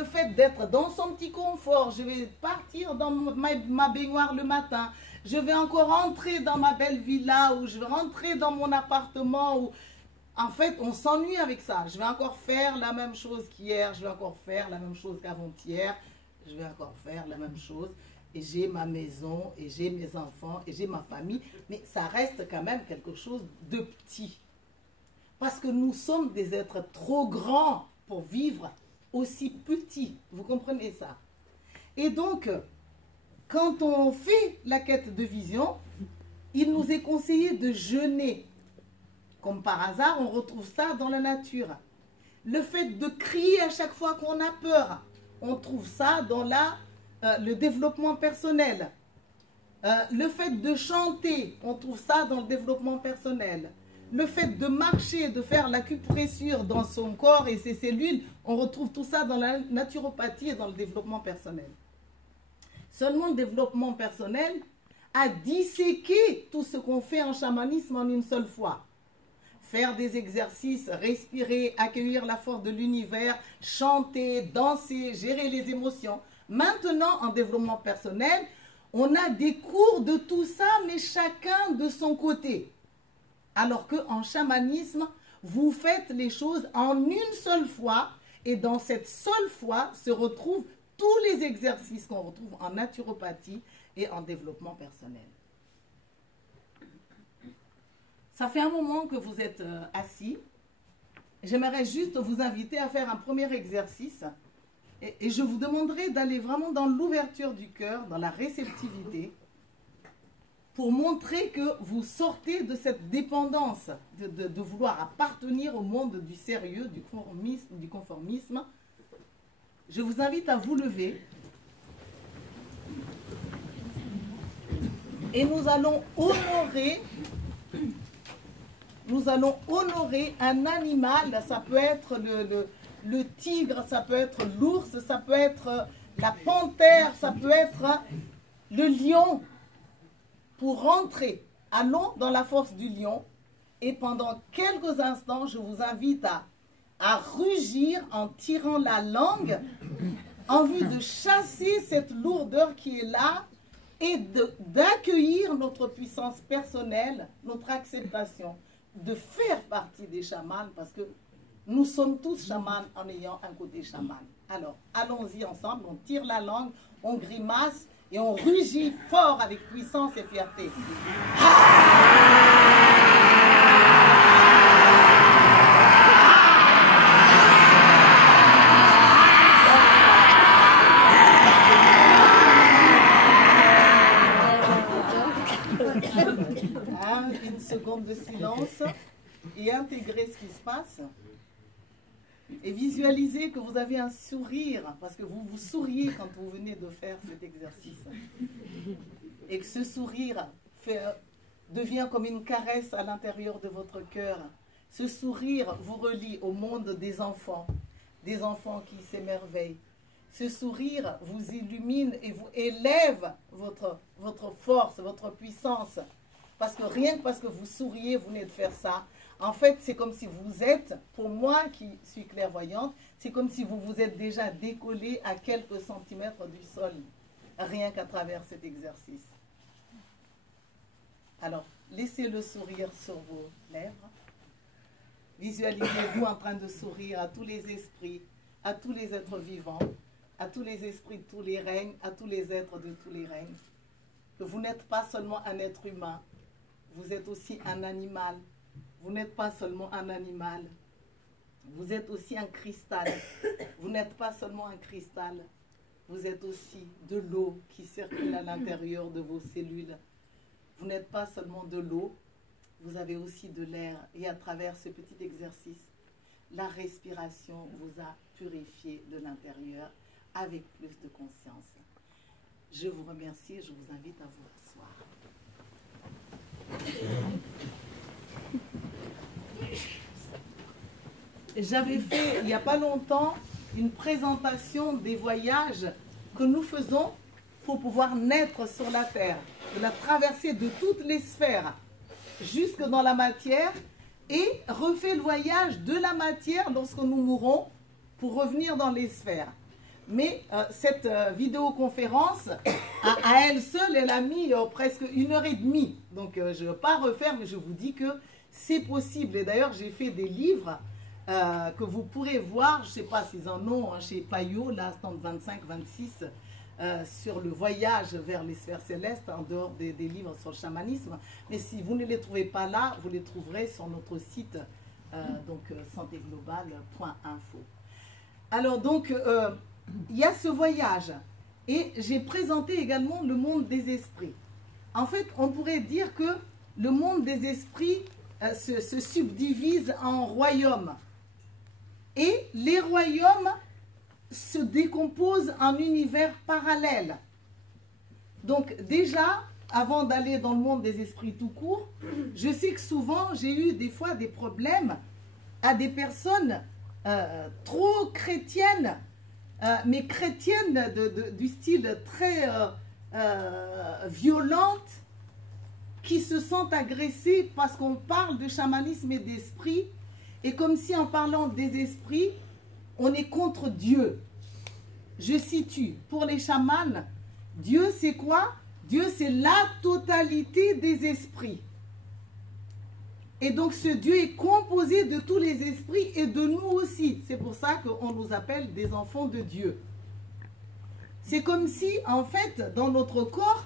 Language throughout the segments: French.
Le fait d'être dans son petit confort, je vais partir dans ma baignoire le matin, je vais encore rentrer dans ma belle villa ou je vais rentrer dans mon appartement. Ou... En fait, on s'ennuie avec ça. Je vais encore faire la même chose qu'hier, je vais encore faire la même chose qu'avant-hier, je vais encore faire la même chose. Et j'ai ma maison, et j'ai mes enfants, et j'ai ma famille. Mais ça reste quand même quelque chose de petit. Parce que nous sommes des êtres trop grands pour vivre aussi petit. Vous comprenez ça? Et donc, quand on fait la quête de vision, il nous est conseillé de jeûner. Comme par hasard, on retrouve ça dans la nature. Le fait de crier à chaque fois qu'on a peur, on trouve ça dans le développement personnel. Le fait de chanter, on trouve ça dans le développement personnel. Le fait de marcher, de faire l'acupressure dans son corps et ses cellules, on retrouve tout ça dans la naturopathie et dans le développement personnel. Seulement le développement personnel a disséqué tout ce qu'on fait en chamanisme en une seule fois. Faire des exercices, respirer, accueillir la force de l'univers, chanter, danser, gérer les émotions. Maintenant, en développement personnel, on a des cours de tout ça, mais chacun de son côté. Alors qu'en chamanisme, vous faites les choses en une seule fois et dans cette seule fois se retrouvent tous les exercices qu'on retrouve en naturopathie et en développement personnel. Ça fait un moment que vous êtes assis. J'aimerais juste vous inviter à faire un premier exercice et je vous demanderai d'aller vraiment dans l'ouverture du cœur, dans la réceptivité, pour montrer que vous sortez de cette dépendance de vouloir appartenir au monde du sérieux, du conformisme. Je vous invite à vous lever et nous allons honorer un animal. Ça peut être le tigre, ça peut être l'ours, ça peut être la panthère, ça peut être le lion. Pour rentrer, allons dans la force du lion et pendant quelques instants, je vous invite à rugir en tirant la langue en vue de chasser cette lourdeur qui est là et d'accueillir notre puissance personnelle, notre acceptation, de faire partie des chamans parce que nous sommes tous chamans en ayant un côté chaman. Alors, allons-y ensemble, on tire la langue, on grimace et on rugit fort avec puissance et fierté. Une seconde de silence et intégrez ce qui se passe. Et visualisez que vous avez un sourire, parce que vous vous souriez quand vous venez de faire cet exercice. Et que ce sourire devient comme une caresse à l'intérieur de votre cœur. Ce sourire vous relie au monde des enfants qui s'émerveillent. Ce sourire vous illumine et vous élève votre force, votre puissance. Parce que rien que parce que vous souriez, vous venez de faire ça. En fait, c'est comme si vous êtes, pour moi qui suis clairvoyante, c'est comme si vous vous êtes déjà décollé à quelques centimètres du sol, rien qu'à travers cet exercice. Alors, laissez le sourire sur vos lèvres. Visualisez-vous en train de sourire à tous les esprits, à tous les êtres vivants, à tous les esprits de tous les règnes, à tous les êtres de tous les règnes. Que vous n'êtes pas seulement un être humain, vous êtes aussi un animal. Vous n'êtes pas seulement un animal, vous êtes aussi un cristal. Vous n'êtes pas seulement un cristal, vous êtes aussi de l'eau qui circule à l'intérieur de vos cellules. Vous n'êtes pas seulement de l'eau, vous avez aussi de l'air. Et à travers ce petit exercice, la respiration vous a purifié de l'intérieur avec plus de conscience. Je vous remercie et je vous invite à vous asseoir. J'avais fait, il n'y a pas longtemps, une présentation des voyages que nous faisons pour pouvoir naître sur la Terre, de la traversée de toutes les sphères, jusque dans la matière, et refait le voyage de la matière lorsque nous mourrons pour revenir dans les sphères. Mais cette vidéoconférence, à elle seule, elle a mis presque 1h30. Donc, je ne veux pas refaire, mais je vous dis que c'est possible. Et d'ailleurs, j'ai fait des livres que vous pourrez voir. Je ne sais pas s'ils en ont chez Payot, là, stand 25-26, sur le voyage vers les sphères célestes, en dehors des livres sur le chamanisme. Mais si vous ne les trouvez pas là, vous les trouverez sur notre site, donc santéglobale.info. Alors, donc, il y a ce voyage. Et j'ai présenté également le monde des esprits. En fait, on pourrait dire que le monde des esprits se subdivise en royaumes. Et les royaumes se décomposent en univers parallèles. Donc déjà, avant d'aller dans le monde des esprits tout court, je sais que souvent, j'ai eu des fois des problèmes à des personnes trop chrétiennes, mais chrétiennes du style très violente, qui se sentent agressées parce qu'on parle de chamanisme et d'esprit, et comme si en parlant des esprits, on est contre Dieu. Je situe, pour les chamans, Dieu c'est quoi? Dieu c'est la totalité des esprits. Et donc ce Dieu est composé de tous les esprits et de nous aussi. C'est pour ça qu'on nous appelle des enfants de Dieu. C'est comme si, en fait, dans notre corps,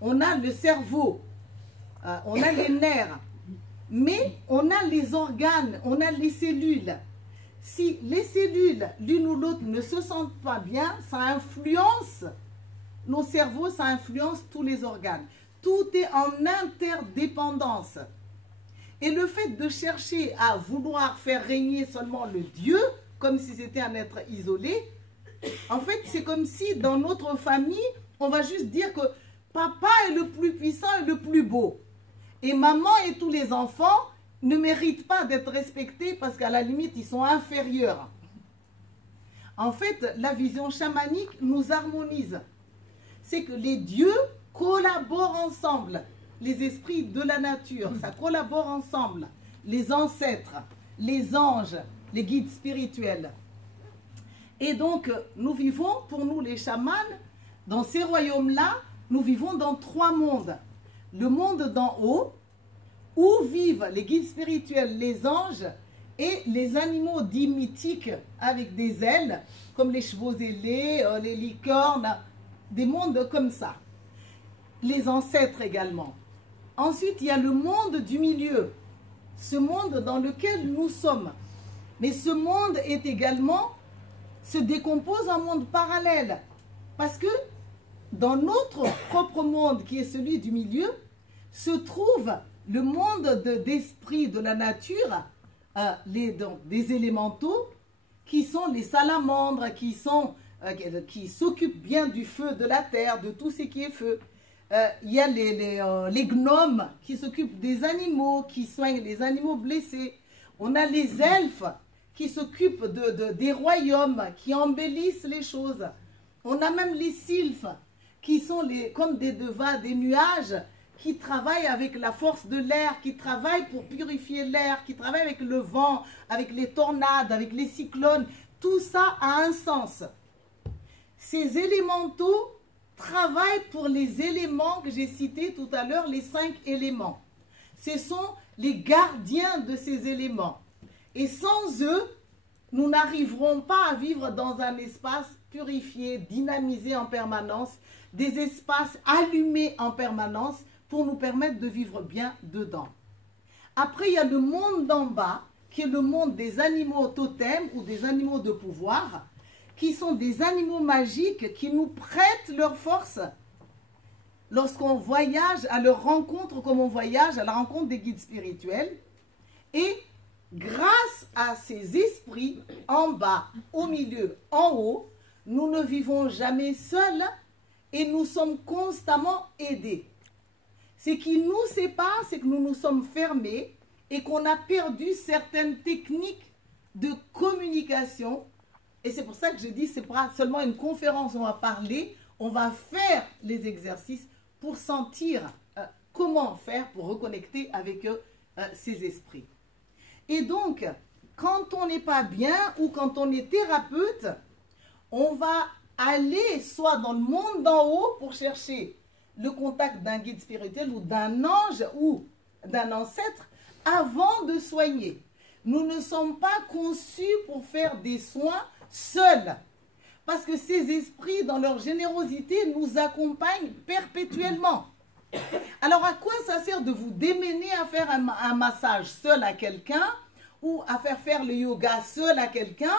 on a le cerveau, on a les nerfs, mais on a les organes, on a les cellules. Si les cellules, l'une ou l'autre, ne se sentent pas bien, ça influence nos cerveaux, ça influence tous les organes. Tout est en interdépendance. Et le fait de chercher à vouloir faire régner seulement le Dieu, comme si c'était un être isolé, en fait, c'est comme si dans notre famille, on va juste dire que papa est le plus puissant et le plus beau. Et maman et tous les enfants ne méritent pas d'être respectés parce qu'à la limite, ils sont inférieurs. En fait, la vision chamanique nous harmonise. C'est que les dieux collaborent ensemble. Les esprits de la nature, ça collabore ensemble. Les ancêtres, les anges, les guides spirituels. Et donc, nous vivons, pour nous les chamans, dans ces royaumes-là, nous vivons dans 3 mondes. Le monde d'en haut, où vivent les guides spirituels, les anges et les animaux dits mythiques avec des ailes, comme les chevaux ailés, les licornes, des mondes comme ça. Les ancêtres également. Ensuite, il y a le monde du milieu, ce monde dans lequel nous sommes. Mais ce monde est également, se décompose en monde parallèle. Parce que dans notre propre monde, qui est celui du milieu, se trouve le monde d'esprit de la nature, des élémentaux, qui sont les salamandres, qui s'occupent bien du feu, de la terre, de tout ce qui est feu. Il y a les gnomes qui s'occupent des animaux, qui soignent les animaux blessés. On a les elfes qui s'occupent des royaumes, qui embellissent les choses. On a même les sylphes qui sont comme des devins, des nuages, qui travaillent avec la force de l'air, qui travaillent pour purifier l'air, qui travaillent avec le vent, avec les tornades, avec les cyclones. Tout ça a un sens. Ces élémentaux travaillent pour les éléments que j'ai cités tout à l'heure, les 5 éléments. Ce sont les gardiens de ces éléments. Et sans eux, nous n'arriverons pas à vivre dans un espace purifié, dynamisé en permanence, des espaces allumés en permanence pour nous permettre de vivre bien dedans. Après, il y a le monde d'en bas, qui est le monde des animaux totems ou des animaux de pouvoir, qui sont des animaux magiques qui nous prêtent leur force lorsqu'on voyage à leur rencontre, comme on voyage à la rencontre des guides spirituels. Et grâce à ces esprits, en bas, au milieu, en haut, nous ne vivons jamais seuls et nous sommes constamment aidés. Ce qui nous sépare, c'est que nous nous sommes fermés et qu'on a perdu certaines techniques de communication. Et c'est pour ça que je dis, ce n'est pas seulement une conférence où on va parler, on va faire les exercices pour sentir comment faire pour reconnecter avec ces esprits. Et donc, quand on n'est pas bien ou quand on est thérapeute, on va aller soit dans le monde d'en haut pour chercher le contact d'un guide spirituel ou d'un ange ou d'un ancêtre avant de soigner. Nous ne sommes pas conçus pour faire des soins seuls. Parce que ces esprits, dans leur générosité, nous accompagnent perpétuellement. Alors, à quoi ça sert de vous démener à faire un massage seul à quelqu'un ou à faire le yoga seul à quelqu'un,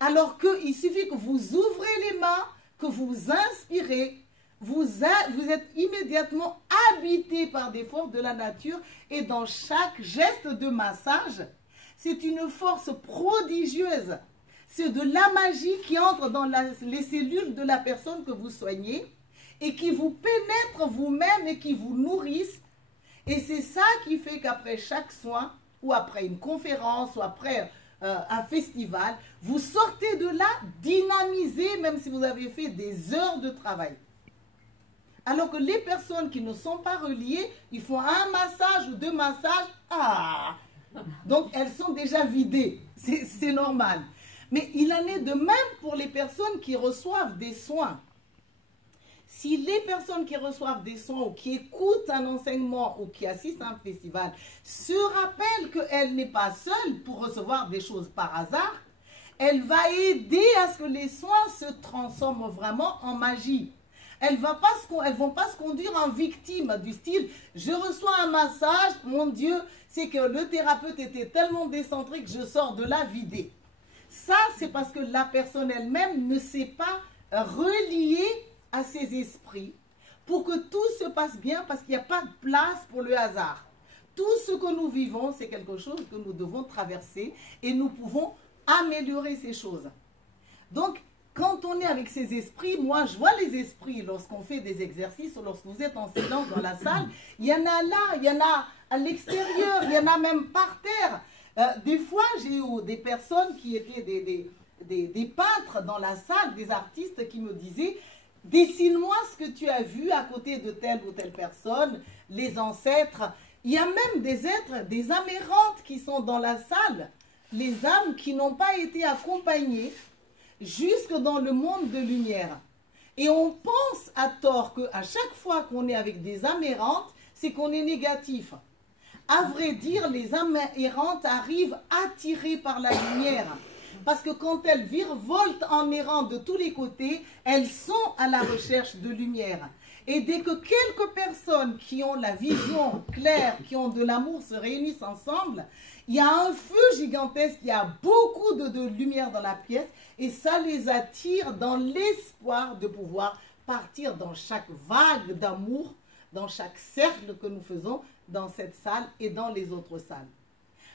alors qu'il suffit que vous ouvrez les mains, que vous inspirez, vous êtes immédiatement habité par des forces de la nature et dans chaque geste de massage, c'est une force prodigieuse. C'est de la magie qui entre dans les cellules de la personne que vous soignez et qui vous pénètre vous-même et qui vous nourrisse. Et c'est ça qui fait qu'après chaque soin, ou après une conférence, ou après un festival, vous sortez de là dynamisé, même si vous avez fait des heures de travail. Alors que les personnes qui ne sont pas reliées, ils font un massage ou deux massages, donc elles sont déjà vidées, c'est normal. Mais il en est de même pour les personnes qui reçoivent des soins. Si les personnes qui reçoivent des soins ou qui écoutent un enseignement ou qui assistent à un festival se rappellent qu'elle n'est pas seule pour recevoir des choses par hasard, elle va aider à ce que les soins se transforment vraiment en magie. Elles ne vont pas se conduire en victime du style « je reçois un massage, mon Dieu, c'est que le thérapeute était tellement décentré que je sors de là vidée ». Ça, c'est parce que la personne elle-même ne s'est pas reliée à ses esprits pour que tout se passe bien, parce qu'il n'y a pas de place pour le hasard. Tout ce que nous vivons, c'est quelque chose que nous devons traverser et nous pouvons améliorer ces choses. Donc, quand on est avec ces esprits, moi je vois les esprits lorsqu'on fait des exercices, ou lorsque vous êtes en silence dans la salle, il y en a là, il y en a à l'extérieur, il y en a même par terre. Des fois, j'ai eu des personnes qui étaient des peintres dans la salle, des artistes qui me disaient « Dessine-moi ce que tu as vu à côté de telle ou telle personne, les ancêtres. » Il y a même des êtres, des âmes errantes qui sont dans la salle, les âmes qui n'ont pas été accompagnées jusque dans le monde de lumière. Et on pense à tort qu'à chaque fois qu'on est avec des âmes errantes, c'est qu'on est négatif. À vrai dire, les âmes errantes arrivent attirées par la lumière. Parce que quand elles virevoltent en errant de tous les côtés, elles sont à la recherche de lumière. Et dès que quelques personnes qui ont la vision claire, qui ont de l'amour, se réunissent ensemble, il y a un feu gigantesque, il y a beaucoup de lumière dans la pièce, et ça les attire dans l'espoir de pouvoir partir dans chaque vague d'amour, dans chaque cercle que nous faisons dans cette salle et dans les autres salles.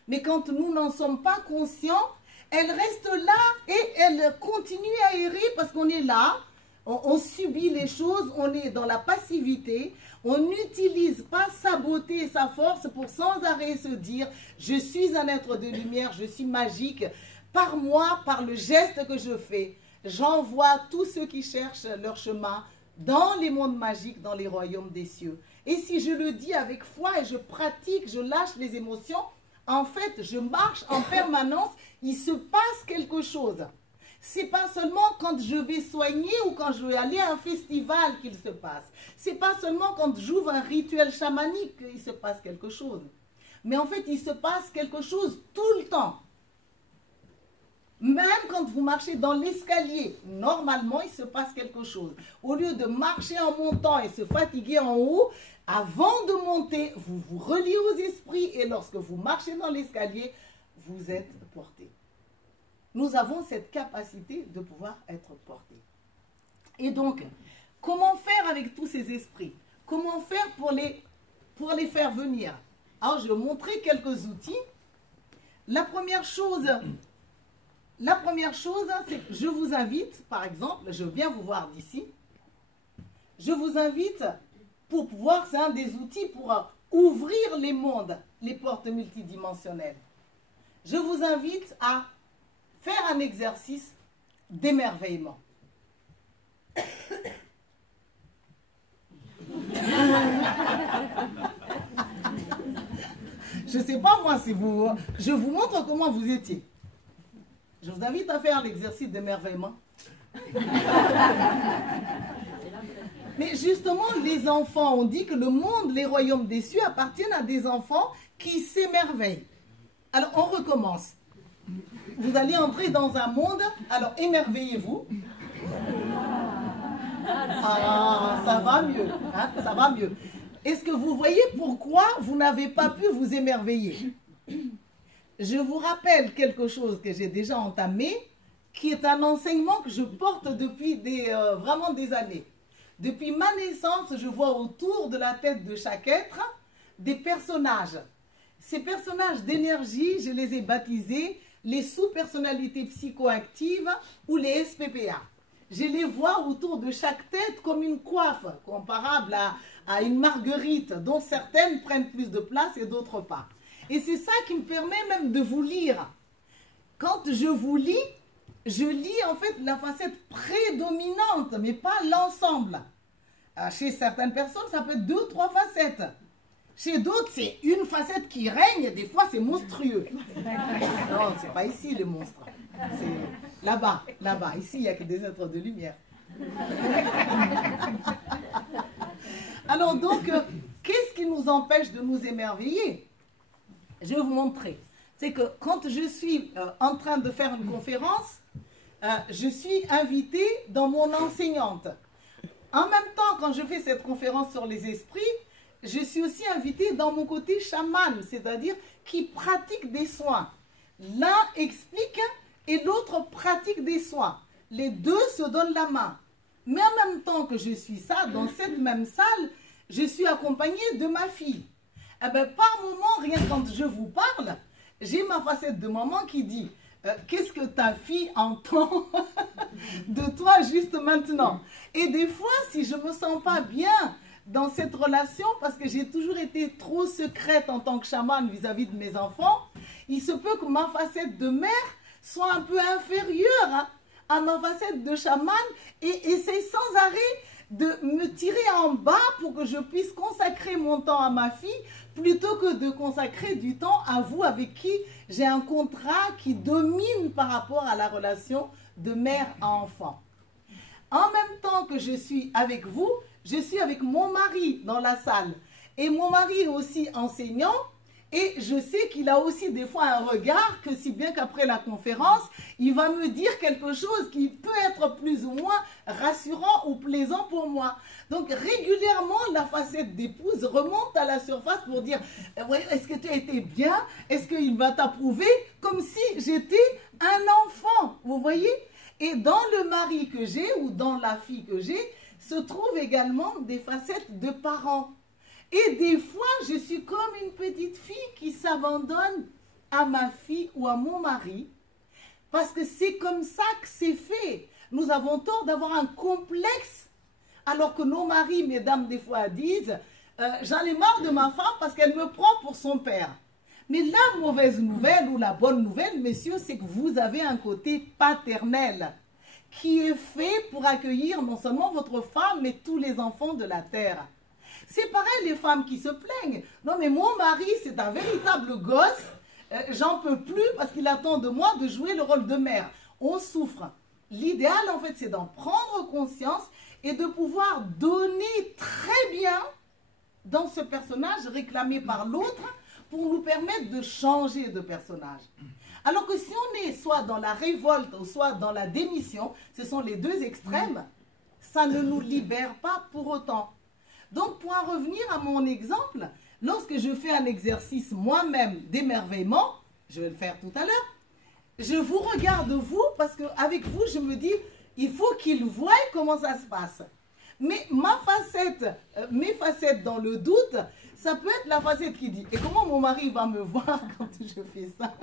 Mais quand nous n'en sommes pas conscients, elles restent là et elles continuent à errer parce qu'on est là, on subit les choses, on est dans la passivité, on n'utilise pas sa beauté et sa force pour sans arrêt se dire « je suis un être de lumière, je suis magique, par moi, par le geste que je fais, j'envoie tous ceux qui cherchent leur chemin dans les mondes magiques, dans les royaumes des cieux. » Et si je le dis avec foi et je pratique, je lâche les émotions, en fait, je marche en permanence, il se passe quelque chose. C'est pas seulement quand je vais soigner ou quand je vais aller à un festival qu'il se passe. C'est pas seulement quand j'ouvre un rituel chamanique qu'il se passe quelque chose. Mais en fait, il se passe quelque chose tout le temps. Même quand vous marchez dans l'escalier, normalement, il se passe quelque chose. Au lieu de marcher en montant et se fatiguer en haut, avant de monter, vous vous reliez aux esprits et lorsque vous marchez dans l'escalier, vous êtes porté. Nous avons cette capacité de pouvoir être portés. Et donc, comment faire avec tous ces esprits? Comment faire pour les faire venir? Alors, je vais vous montrer quelques outils. La première chose, c'est que je vous invite, par exemple, je viens vous voir d'ici, je vous invite pour pouvoir, c'est un des outils pour ouvrir les mondes, les portes multidimensionnelles. Je vous invite à faire un exercice d'émerveillement. Je ne sais pas moi si vous... Je vous montre comment vous étiez. Je vous invite à faire l'exercice d'émerveillement. Mais justement, les enfants, on dit que le monde, les royaumes des cieux appartiennent à des enfants qui s'émerveillent. Alors, on recommence. Vous allez entrer dans un monde, alors émerveillez-vous. Ah, ça va mieux, hein, ça va mieux. Est-ce que vous voyez pourquoi vous n'avez pas pu vous émerveiller? Je vous rappelle quelque chose que j'ai déjà entamé, qui est un enseignement que je porte depuis vraiment des années. Depuis ma naissance, je vois autour de la tête de chaque être des personnages. Ces personnages d'énergie, je les ai baptisés les sous-personnalités psychoactives ou les SPPA. Je les vois autour de chaque tête comme une coiffe, comparable à une marguerite, dont certaines prennent plus de place et d'autres pas. Et c'est ça qui me permet même de vous lire. Quand je vous lis, je lis en fait la facette prédominante, mais pas l'ensemble. Chez certaines personnes, ça peut être 2 ou 3 facettes. Chez d'autres, c'est une facette qui règne, des fois c'est monstrueux. Non, c'est pas ici le monstre. C'est là-bas, là-bas. Ici, il n'y a que des êtres de lumière. Alors donc, qu'est-ce qui nous empêche de nous émerveiller? Je vais vous montrer. C'est que quand je suis en train de faire une conférence, je suis invitée dans mon enseignante. En même temps, quand je fais cette conférence sur les esprits, je suis aussi invitée dans mon côté chaman, c'est-à-dire qui pratique des soins. L'un explique et l'autre pratique des soins. Les deux se donnent la main. Mais en même temps que je suis ça, dans cette même salle, je suis accompagnée de ma fille. Eh bien, par moment, rien que quand je vous parle, j'ai ma facette de maman qui dit qu'est-ce que ta fille entend de toi juste maintenant? Et des fois, si je ne me sens pas bien dans cette relation, parce que j'ai toujours été trop secrète en tant que chamane vis-à-vis de mes enfants, il se peut que ma facette de mère soit un peu inférieure à ma facette de chamane et essaie sans arrêt de me tirer en bas pour que je puisse consacrer mon temps à ma fille plutôt que de consacrer du temps à vous avec qui j'ai un contrat qui domine par rapport à la relation de mère à enfant. En même temps que je suis avec vous, je suis avec mon mari dans la salle. Et mon mari est aussi enseignant. Et je sais qu'il a aussi des fois un regard que si bien qu'après la conférence, il va me dire quelque chose qui peut être plus ou moins rassurant ou plaisant pour moi. Donc régulièrement, la facette d'épouse remonte à la surface pour dire ouais, est-ce que tu as été bien? Est-ce qu'il va t'approuver? Comme si j'étais un enfant, vous voyez? Et dans le mari que j'ai ou dans la fille que j'ai, se trouvent également des facettes de parents. Et des fois, je suis comme une petite fille qui s'abandonne à ma fille ou à mon mari, parce que c'est comme ça que c'est fait. Nous avons tort d'avoir un complexe, alors que nos maris, mesdames, des fois disent j'en ai marre de ma femme parce qu'elle me prend pour son père. Mais la mauvaise nouvelle ou la bonne nouvelle, messieurs, c'est que vous avez un côté paternel qui est fait pour accueillir non seulement votre femme, mais tous les enfants de la terre. C'est pareil les femmes qui se plaignent. Non mais mon mari c'est un véritable gosse, j'en peux plus parce qu'il attend de moi de jouer le rôle de mère. On souffre. L'idéal en fait c'est d'en prendre conscience et de pouvoir donner très bien dans ce personnage réclamé par l'autre pour nous permettre de changer de personnage. Alors que si on est soit dans la révolte ou soit dans la démission, ce sont les deux extrêmes, ça ne nous libère pas pour autant. Donc, pour en revenir à mon exemple, lorsque je fais un exercice moi-même d'émerveillement, je vais le faire tout à l'heure, je vous regarde vous, parce qu'avec vous, je me dis, il faut qu'ils voient comment ça se passe. Mais mes facettes dans le doute, ça peut être la facette qui dit, et comment mon mari va me voir quand je fais ça?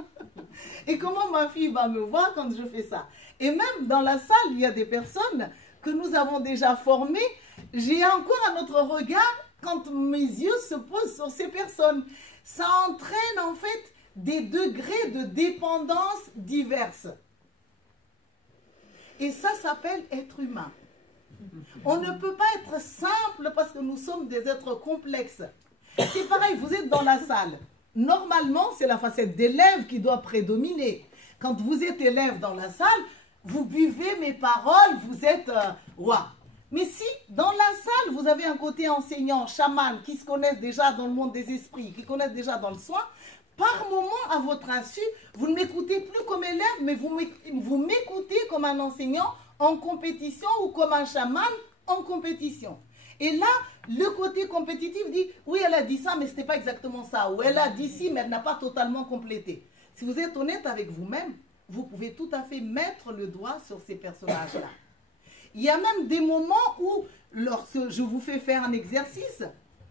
Et comment ma fille va me voir quand je fais ça? Et même dans la salle, il y a des personnes que nous avons déjà formées. J'ai encore un autre regard quand mes yeux se posent sur ces personnes. Ça entraîne en fait des degrés de dépendance diverses. Et ça s'appelle être humain. On ne peut pas être simple parce que nous sommes des êtres complexes. C'est pareil, vous êtes dans la salle. Normalement, c'est la facette d'élève qui doit prédominer. Quand vous êtes élève dans la salle, vous buvez mes paroles, vous êtes roi. Mais si, dans la salle, vous avez un côté enseignant, chaman, qui se connaissent déjà dans le monde des esprits, qui connaissent déjà dans le soin, par moment, à votre insu, vous ne m'écoutez plus comme élève, mais vous m'écoutez comme un enseignant en compétition ou comme un chaman en compétition. Et là, le côté compétitif dit, oui, elle a dit ça, mais ce n'était pas exactement ça. Ou elle a dit si, mais elle n'a pas totalement complété. Si vous êtes honnête avec vous-même, vous pouvez tout à fait mettre le doigt sur ces personnages-là. Il y a même des moments où, lorsque je vous fais faire un exercice,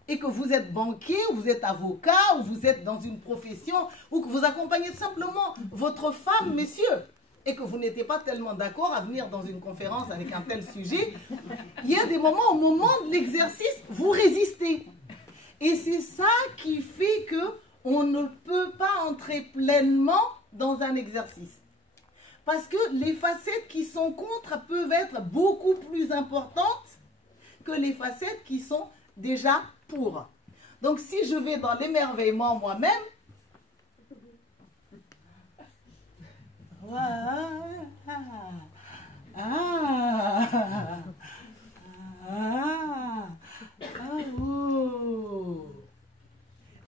et que vous êtes banquier, ou vous êtes avocat, ou vous êtes dans une profession, ou que vous accompagnez simplement votre femme, messieurs, et que vous n'étiez pas tellement d'accord à venir dans une conférence avec un tel sujet, il y a des moments, au moment de l'exercice, vous résistez. Et c'est ça qui fait qu'on ne peut pas entrer pleinement dans un exercice. Parce que les facettes qui sont contre peuvent être beaucoup plus importantes que les facettes qui sont déjà pour. Donc si je vais dans l'émerveillement moi-même,